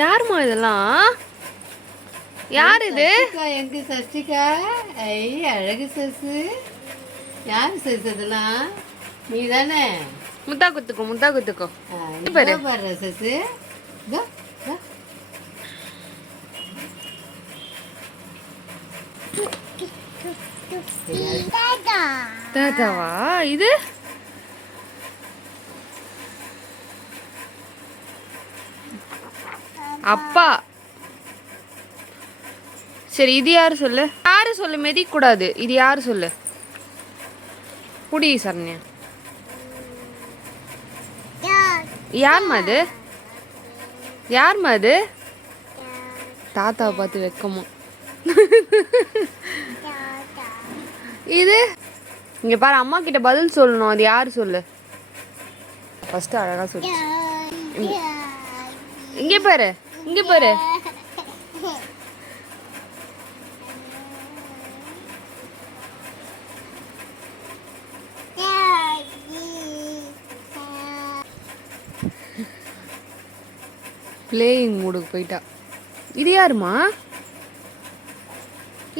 யாருமா இதெல்லாம்? யார் இது? எங்க சஷ்டிகா? ஐ அழகு சசு. யாரு சசு இதெல்லாம்? நீ தானே? முத்தா குத்துக்கோ, முத்தா குத்துக்கோ. பாரு சசு. தாத்தாவா இது? அப்பா. சரி, இது யாரு சொல்லு? யாரு சொல்லு? மெதிக்க கூடாது. இது யாரு சொல்லு? புடி சரண்யா. யார்மா அது? யார்மா அது? தாத்தாவை பார்த்து வெக்கமா. இது இங்க பாரு, அம்மா கிட்ட பதில் சொல்லணும். அது யாரு சொல்லு? ஃபர்ஸ்ட் அழகா சொல்லு. இங்க பாரு, இங்க பாரு. பிளேயிங் மூடுக்கு போயிட்டா. இது யாருமா?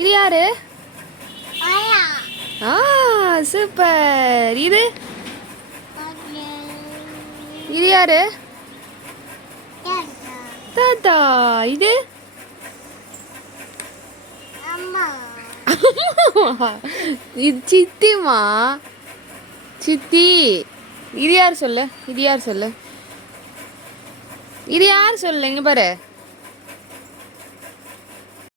இது யாரு? சூப்பர். இது இது யாரு? தாத்தா. இது இது சித்திமா. சித்தி. இது யார் சொல்லு? இது யார் சொல்லு? இது யார் சொல்லு? இங்க பாரு.